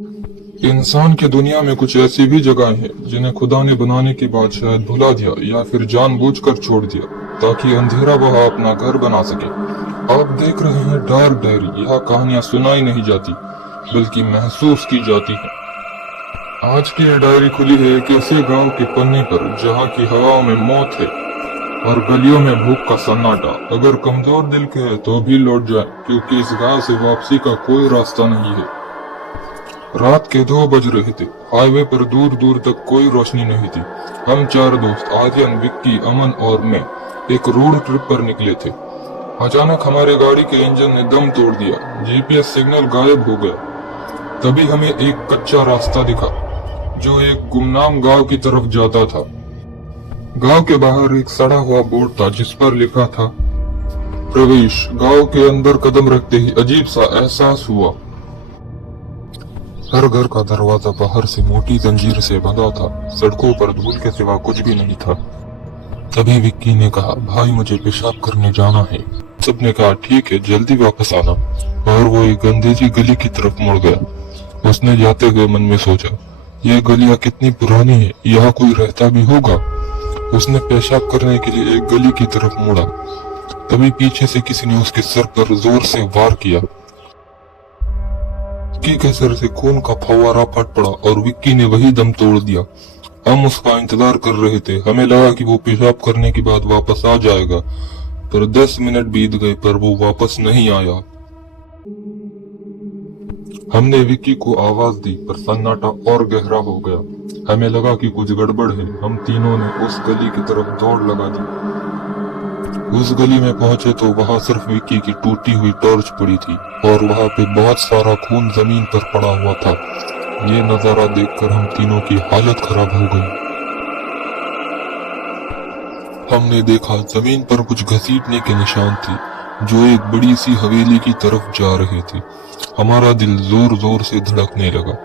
इंसान की दुनिया में कुछ ऐसी भी जगहें हैं जिन्हें खुदा ने बनाने के बाद शायद भुला दिया या फिर जानबूझकर छोड़ दिया ताकि अंधेरा वहां अपना घर बना सके। आप देख रहे हैं डार्क डायरी। यहाँ कहानियां सुनाई नहीं जाती बल्कि महसूस की जाती हैं। आज की यह डायरी खुली है एक ऐसे गांव के पन्ने पर जहाँ की हवाओं में मौत है और गलियों में भूख का सन्नाटा। अगर कमजोर दिल के है तो भी लौट जाए, क्योंकि इस गांव से वापसी का कोई रास्ता नहीं है। रात के 2 बज रहे थे। हाईवे पर दूर दूर तक कोई रोशनी नहीं थी। हम 4 दोस्त आर्यन, विक्की, अमन और मैं एक रोड ट्रिप पर निकले थे। अचानक हमारे गाड़ी के इंजन ने दम तोड़ दिया। जीपीएस सिग्नल गायब हो गया। तभी हमें एक कच्चा रास्ता दिखा जो एक गुमनाम गांव की तरफ जाता था। गांव के बाहर एक सड़ा हुआ बोर्ड था जिस पर लिखा था प्रवेश। गांव के अंदर कदम रखते ही अजीब सा एहसास हुआ। हर घर का दरवाजा बाहर से मोटी जंजीर से बंधा था। सड़कों पर धूल के सिवा कुछ भी नहीं था। तभी विक्की ने कहा, भाई मुझे पेशाब करने जाना है। सबने कहा ठीक है, जल्दी वापस आना। और वो एक अंधेरी गली की तरफ मुड़ गया। उसने जाते हुए मन में सोचा, यह गलियां कितनी पुरानी है, यहाँ कोई रहता भी होगा। उसने पेशाब करने के लिए एक गली की तरफ मुड़ा। तभी पीछे से किसी ने उसके सर पर जोर से वार किया। विक्की के सर से खून का फव्वारा फट पड़ा और विक्की ने वही दम तोड़ दिया। हम उसका इंतजार कर रहे थे। हमें लगा कि वो पेशाब करने के बाद वापस आ जाएगा, पर 10 मिनट बीत गए पर वो वापस नहीं आया। हमने विक्की को आवाज दी पर सन्नाटा और गहरा हो गया। हमें लगा कि कुछ गड़बड़ है। हम तीनों ने उस गली की तरफ दौड़ लगा दी। उस गली में पहुंचे तो वहां सिर्फ विक्की की टूटी हुई टॉर्च पड़ी थी और वहां पे बहुत सारा खून जमीन पर पड़ा हुआ था। ये नजारा देखकर हम तीनों की हालत खराब हो गई। हमने देखा जमीन पर कुछ घसीटने के निशान थे जो एक बड़ी सी हवेली की तरफ जा रहे थे। हमारा दिल जोर जोर से धड़कने लगा।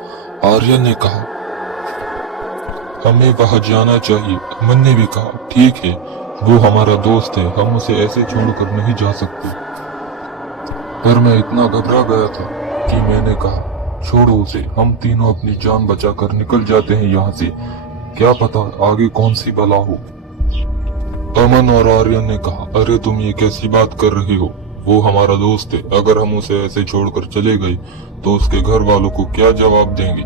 आर्यन ने कहा, हमें वहां जाना चाहिए। अमन ने भी कहा, ठीक है, वो हमारा दोस्त है, हम उसे ऐसे छोड़कर नहीं जा सकते। पर मैं इतना घबरा गया था कि मैंने कहा, छोड़ो उसे, हम तीनों अपनी जान बचाकर निकल जाते हैं यहाँ से। क्या पता आगे कौन सी बला हो। अमन और आर्यन ने कहा, अरे तुम ये कैसी बात कर रहे हो, वो हमारा दोस्त है। अगर हम उसे ऐसे छोड़कर चले गए तो उसके घर वालों को क्या जवाब देंगे।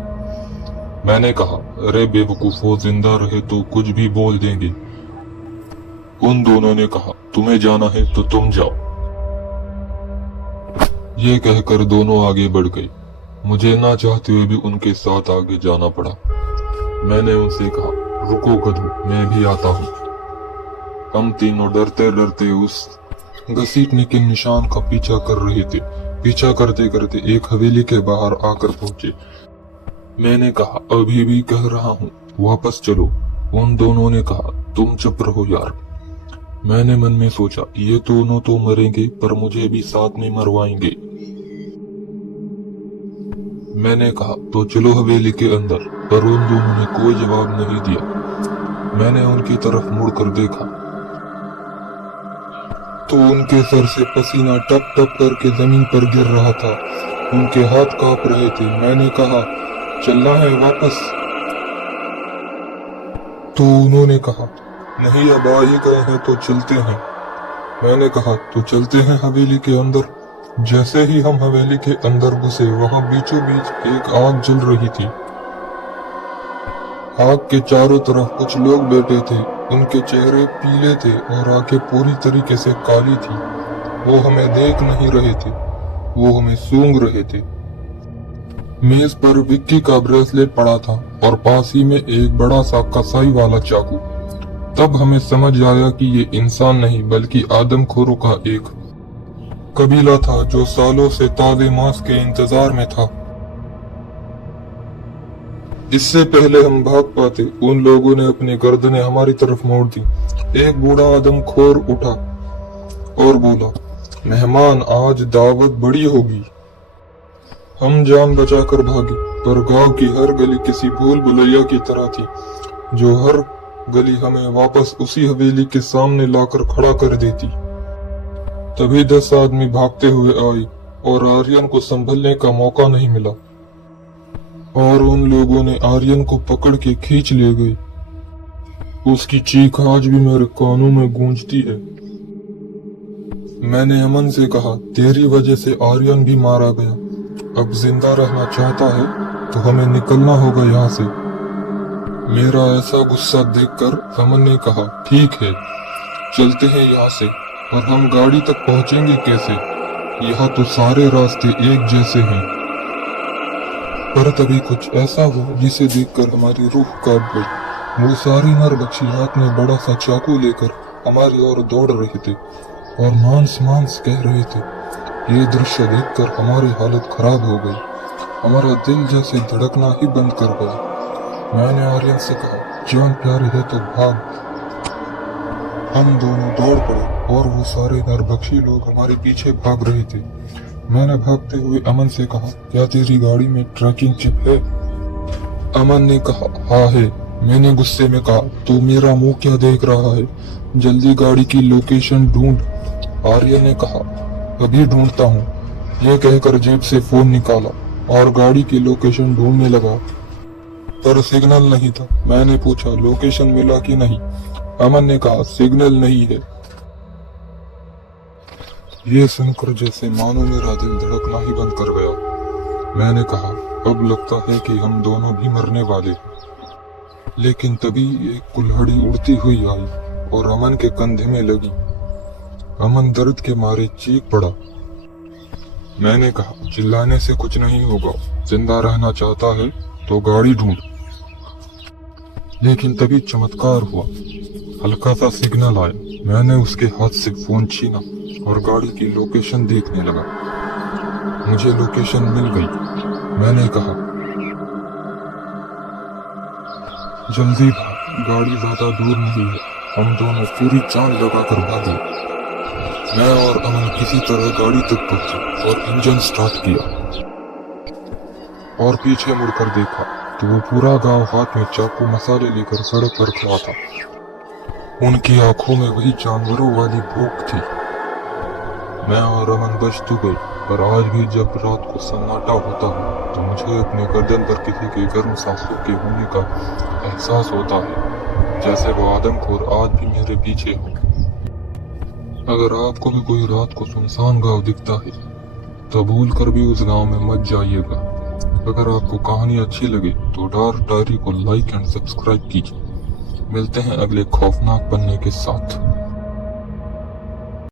मैंने कहा, अरे बेवकूफ, वो जिंदा रहे तो कुछ भी बोल देंगे। उन दोनों ने कहा, तुम्हें जाना है तो तुम जाओ। ये कहकर दोनों आगे बढ़ गए। मुझे ना चाहते हुए भी उनके साथ आगे जाना पड़ा। मैंने उनसे कहा, रुको गधू, मैं भी आता हूँ। हम तीनों डरते डरते उस घसीटने के निशान का पीछा कर रहे थे। पीछा करते करते एक हवेली के बाहर आकर पहुंचे। मैंने कहा, अभी भी कह रहा हूँ, वापस चलो। उन दोनों ने कहा, तुम चुप रहो यार। मैंने मन में सोचा, ये दोनों तो मरेंगे पर मुझे भी साथ में मरवाएंगे। मैंने कहा, तो चलो हवेली के अंदर, पर उन दोनों ने कोई जवाब नहीं दिया। मैंने उनकी तरफ मुड़कर देखा तो उनके सर से पसीना टप टप करके जमीन पर गिर रहा था। उनके हाथ कांप रहे थे। मैंने कहा, चलना है वापस। तो उन्होंने कहा, नहीं, अब आ ही गए हैं तो चलते हैं। मैंने कहा, तो चलते हैं हवेली के अंदर। जैसे ही हम हवेली के अंदर घुसे, वहां बीचों बीच एक आग जल रही थी। आग के चारों तरफ कुछ लोग बैठे थे। उनके चेहरे पीले थे और आंखें पूरी तरीके से काली थी। वो हमें देख नहीं रहे थे, वो हमें सूंघ रहे थे। मेज पर विक्की का ब्रेसलेट पड़ा था और पास ही में एक बड़ा सा कसाई वाला चाकू। तब हमें समझ आया कि ये इंसान नहीं बल्कि आदमखोरों का एक कबीला था जो सालों से ताजे मांस के इंतजार में था। इससे पहले हम भाग पाते, उन लोगों ने अपनी गर्दनें हमारी तरफ मोड़ दी। एक बूढ़ा आदमखोर उठा और बोला, मेहमान, आज दावत बड़ी होगी। हम जान बचाकर भागे, पर गांव की हर गली किसी भूल भुलैया की तरह थी, जो हर गली हमें वापस उसी हवेली के सामने लाकर खड़ा कर देती। तभी 10 आदमी भागते हुए आए और आर्यन को संभलने का मौका नहीं मिला। और उन लोगों ने आर्यन को पकड़ के खींच ले गए। उसकी चीख आज भी मेरे कानों में गूंजती है। मैंने अमन से कहा, तेरी वजह से आर्यन भी मारा गया। अब जिंदा रहना चाहता है तो हमें निकलना होगा यहाँ से। मेरा ऐसा गुस्सा देखकर अमन ने कहा, ठीक है, चलते हैं यहाँ से। और हम गाड़ी तक पहुँचेंगे कैसे? यहाँ तो सारे रास्ते एक जैसे हैं। पर तभी कुछ ऐसा हुआ जिसे देखकर हमारी रूह कांप गई। वो सारी नरबक्षी हाथ में बड़ा सा चाकू लेकर हमारी ओर दौड़ रहे थे और मांस मांस कह रहे थे। ये दृश्य देखकर हमारी हालत खराब हो गई। हमारा दिल जैसे धड़कना ही बंद कर गया। मैंने आर्यन से कहा, जान प्यारी है तो भाग। हम दोनों दौड़ पड़े और वो सारे नरभक्षी लोग हमारे पीछे भाग रहे थे। मैंने भागते हुए अमन से कहा, क्या तेरी गाड़ी में ट्रैकिंग चिप है? अमन ने कहा, हाँ है। मैंने गुस्से में कहा, तो मेरा मुंह क्या देख रहा है? जल्दी गाड़ी की लोकेशन ढूंढ। आर्यन ने कहा, अभी ढूंढता हूँ। यह कहकर जेब से फोन निकाला और गाड़ी की लोकेशन ढूंढने लगा, पर सिग्नल नहीं था। मैंने पूछा, लोकेशन मिला कि नहीं? अमन ने कहा, सिग्नल नहीं है। ये सुनकर जैसे मानो मेरा दिल धड़कना ही बंद कर गया। मैंने कहा, अब लगता है कि हम दोनों भी मरने वाले हैं। लेकिन तभी एक कुल्हाड़ी उड़ती हुई आई और अमन के कंधे में लगी। अमन दर्द के मारे चीख पड़ा। मैंने कहा, चिल्लाने से कुछ नहीं होगा। जिंदा रहना चाहता है तो गाड़ी ढूंढ। लेकिन तभी चमत्कार हुआ। हल्का सा सिग्नल आया। मैंने उसके हाथ से फोन छीना और गाड़ी की लोकेशन देखने लगा। मुझे लोकेशन मिल गई। मैंने कहा, जल्दी भाग, गाड़ी ज्यादा दूर नहीं है। हम दोनों पूरी जान लगाकर भागे। मैं और अमन किसी तरह गाड़ी तक पहुंचे और इंजन स्टार्ट किया और पीछे मुड़कर देखा तो वो पूरा गांव हाथ में चाकू मसाले लेकर सड़क पर खड़ा था। उनकी आंखों में वही जानवरों वाली भूख थी। मैं और अमन बच तो गए, पर आज भी जब रात को सन्नाटा होता है तो मुझे अपने गर्दन पर किसी के गर्म सांसों के होने का एहसास होता है, जैसे वो आदमखोर आज भी मेरे पीछे हो। अगर आपको भी कोई रात को सुनसान गांव दिखता है तो भूल कर भी उस गांव में मत जाइएगा। अगर आपको कहानी अच्छी लगे तो डार्क डायरी को लाइक एंड सब्सक्राइब कीजिए। मिलते हैं अगले खौफनाक पन्ने के साथ।